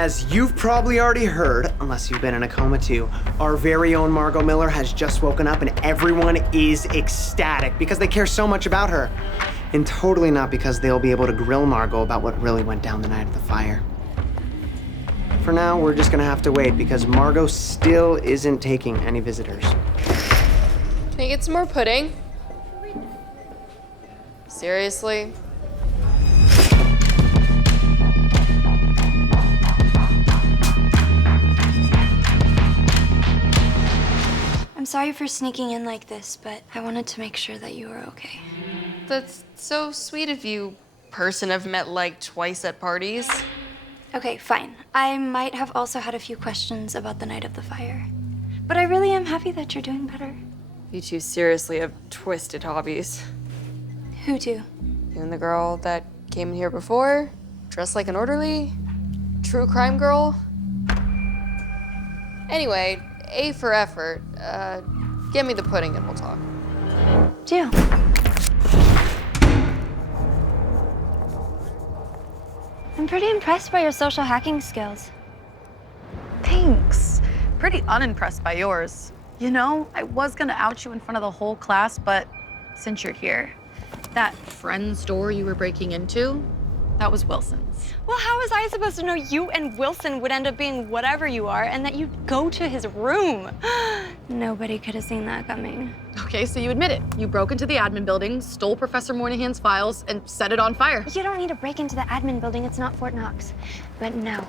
As you've probably already heard, unless you've been in a coma too, our very own Margot Miller has just woken up and everyone is ecstatic because they care so much about her. And totally not because they'll be able to grill Margot about what really went down the night of the fire. For now, we're just gonna have to wait because Margot still isn't taking any visitors. Can I get some more pudding? Seriously? I'm sorry for sneaking in like this, but I wanted to make sure that you were okay. That's so sweet of you, person I've met like twice at parties. Okay, fine. I might have also had a few questions about the night of the fire. But I really am happy that you're doing better. You two seriously have twisted hobbies. Who to? You and the girl that came in here before, dressed like an orderly, true crime girl. Anyway, A for effort. Get me the pudding and we'll talk. Deal. I'm pretty impressed by your social hacking skills. Thanks. Pretty unimpressed by yours. You know, I was gonna out you in front of the whole class, but since you're here, that friend store you were breaking into, that was Wilson's. Well, how was I supposed to know you and Wilson would end up being whatever you are and that you'd go to his room? Nobody could have seen that coming. Okay, so you admit it. You broke into the admin building, stole Professor Moynihan's files, and set it on fire. You don't need to break into the admin building. It's not Fort Knox. But no,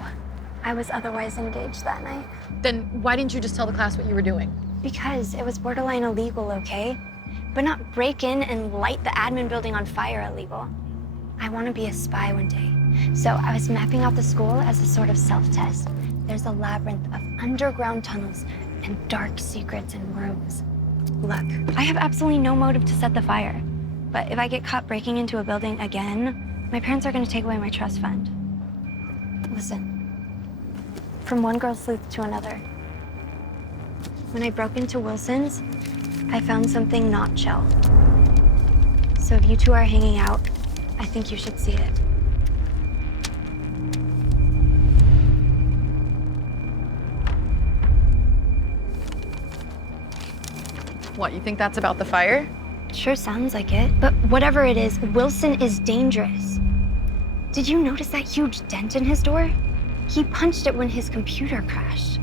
I was otherwise engaged that night. Then why didn't you just tell the class what you were doing? Because it was borderline illegal, okay? But not break in and light the admin building on fire illegal. I want to be a spy one day. So I was mapping out the school as a sort of self-test. There's a labyrinth of underground tunnels and dark secrets and rooms. Look, I have absolutely no motive to set the fire. But if I get caught breaking into a building again, my parents are going to take away my trust fund. Listen, from one girl sleuth to another. When I broke into Wilson's, I found something not chill. So if you two are hanging out, I think you should see it. What, you think that's about the fire? Sure sounds like it, but whatever it is, Wilson is dangerous. Did you notice that huge dent in his door? He punched it when his computer crashed.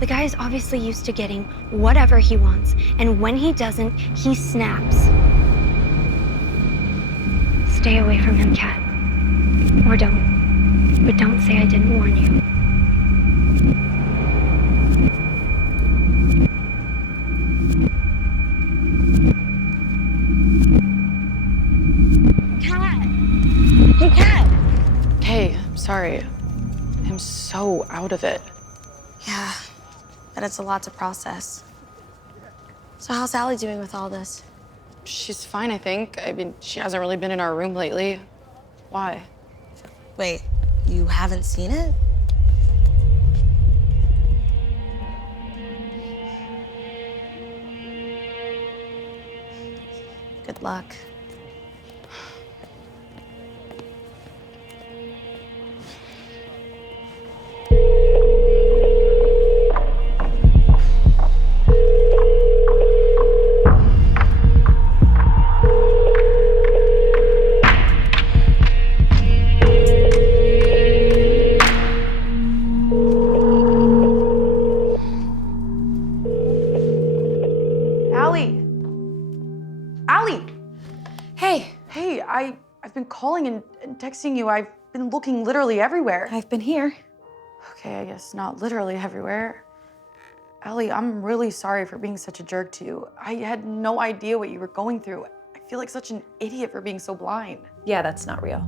The guy is obviously used to getting whatever he wants, and when he doesn't, he snaps. Stay away from him, Kat. Or don't. But don't say I didn't warn you. Kat! Hey, Kat! Hey, I'm sorry. I'm so out of it. Yeah, but it's a lot to process. So how's Allie doing with all this? She's fine, I think. I mean, she hasn't really been in our room lately. Why? Wait, you haven't seen it? Good luck. I've been calling and texting you. I've been looking literally everywhere. I've been here. Okay, I guess not literally everywhere. Allie, I'm really sorry for being such a jerk to you. I had no idea what you were going through. I feel like such an idiot for being so blind. Yeah, that's not real.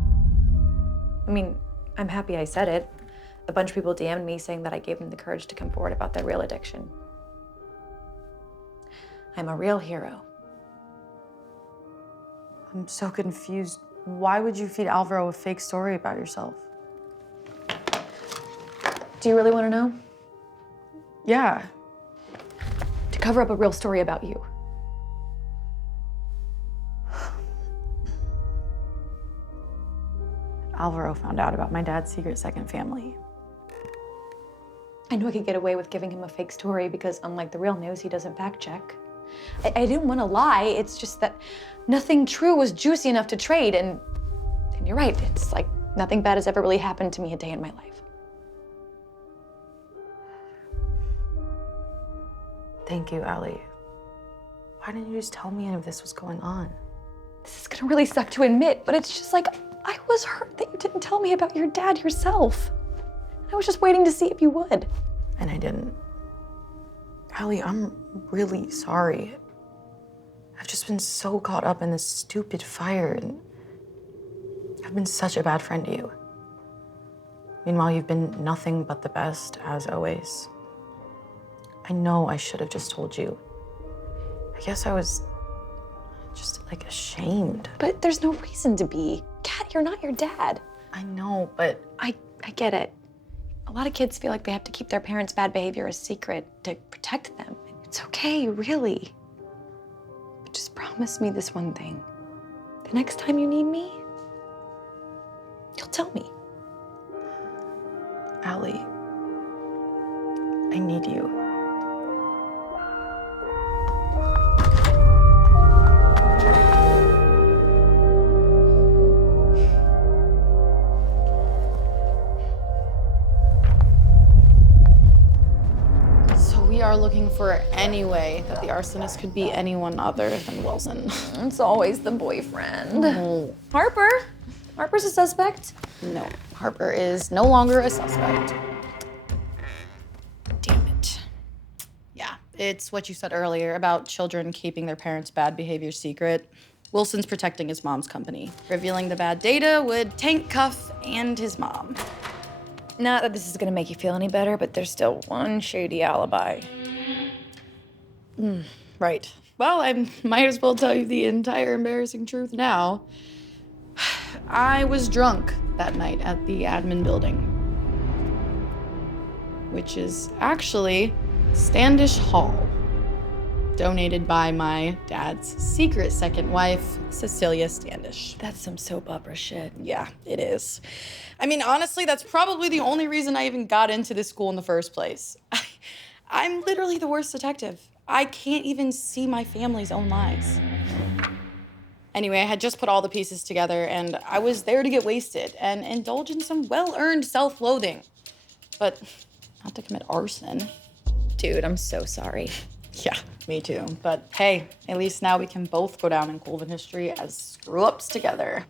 I mean, I'm happy I said it. A bunch of people DM'd me saying that I gave them the courage to come forward about their real addiction. I'm a real hero. I'm so confused. Why would you feed Alvaro a fake story about yourself? Do you really want to know? Yeah. To cover up a real story about you. Alvaro found out about my dad's secret second family. I knew I could get away with giving him a fake story because unlike the real news, he doesn't fact check. I didn't want to lie. It's just that nothing true was juicy enough to trade. And you're right. It's like nothing bad has ever really happened to me a day in my life. Thank you, Allie. Why didn't you just tell me any of this was going on? This is gonna really suck to admit, but it's just like, I was hurt that you didn't tell me about your dad yourself. I was just waiting to see if you would. And I didn't. Allie, I'm really sorry. I've just been so caught up in this stupid fire, and I've been such a bad friend to you. Meanwhile, you've been nothing but the best, as always. I know I should have just told you. I guess I was just, like, ashamed. But there's no reason to be. Kat, you're not your dad. I know, but... I get it. A lot of kids feel like they have to keep their parents' bad behavior a secret to protect them. It's okay, really. But just promise me this one thing. The next time you need me, you'll tell me. Allie, I need you. We are looking for any way that the arsonist could be anyone other than Wilson. It's always the boyfriend. No. Harper? Harper's a suspect? No, Harper is no longer a suspect. Damn it. Yeah, it's what you said earlier about children keeping their parents' bad behavior secret. Wilson's protecting his mom's company. Revealing the bad data would tank Cuff and his mom. Not that this is gonna make you feel any better, but there's still one shady alibi. Right. Well, I might as well tell you the entire embarrassing truth now. I was drunk that night at the admin building, which is actually Standish Hall, donated by my dad's secret second wife, Cecilia Standish. That's some soap opera shit. Yeah, it is. I mean, honestly, that's probably the only reason I even got into this school in the first place. I'm literally the worst detective. I can't even see my family's own lies. Anyway, I had just put all the pieces together, and I was there to get wasted and indulge in some well-earned self-loathing. But not to commit arson. Dude, I'm so sorry. Yeah, me too. But hey, at least now we can both go down in Colvin history as screw-ups together.